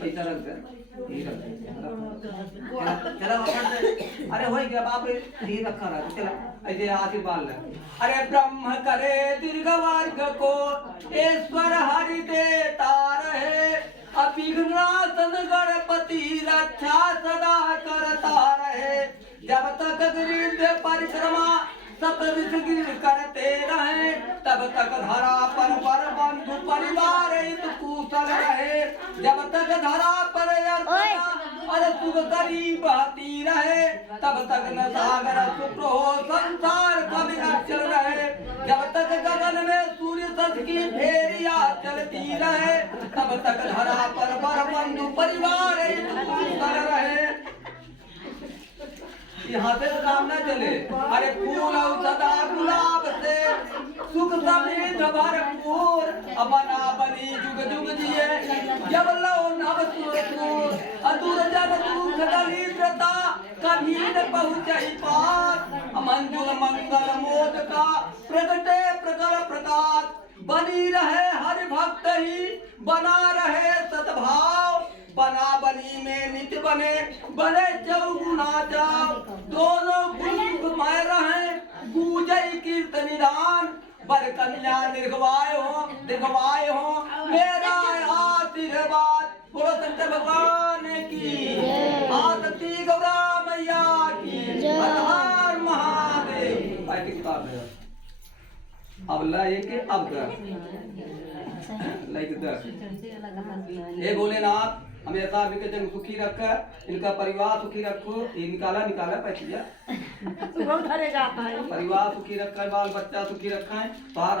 पैसा रख दे चला अरे हो गया बाप ये रखा रहा चला ऐसे आशीर्वाद ले अरे ब्रह्म करे दीर्घ वर्ग को ईश्वर हरि देता रहे अभिघ्नासन गणपति रक्षा सदा करता रहे जब तक गिरिंद परिक्रमा सप्तऋषि करते रहे तब तक धरा पर बंधु परिवार हित कुशल रहे जब तक धरा पर अरे सुख करी बहती रहे तब तक न सागर शुक्र हो संसार कभी अक्षर रहे जब तक गगन में सूर्य सच की फेरिया चलती रहे तब तक धरा पर बंधु परिवार हित कुशल रहे यहाँ से काम न चले अरे फूल सदा गुलाब से सुख समृद्ध भरपूर अपना बनी जुग जुग जिए जब लो नव सुर अतुर जब दुख दरिद्रता कभी न पहुँचे पास मंजुल मंगल मोद का प्रगटे प्रकल प्रकाश बनी रहे हरि भक्त ही बना रहे सद्भाव बना बनी में नित्य बने बने चौगुना जाओ दोनों गुणमय रहे गूंजई कीर्तन निदान बर कन्या निर्गवाय हो मेरा आशीर्वाद बोलो शंकर भगवान की आरती गौरा मैया की हर हर महादेव भाई की किताब है अब लाए के अब भोलेनाथ हमेशा इनके जन सुखी रख इनका परिवार सुखी रखो ये निकाला पैसा परिवार सुखी रखा बाल बच्चा सुखी रखा है बाहर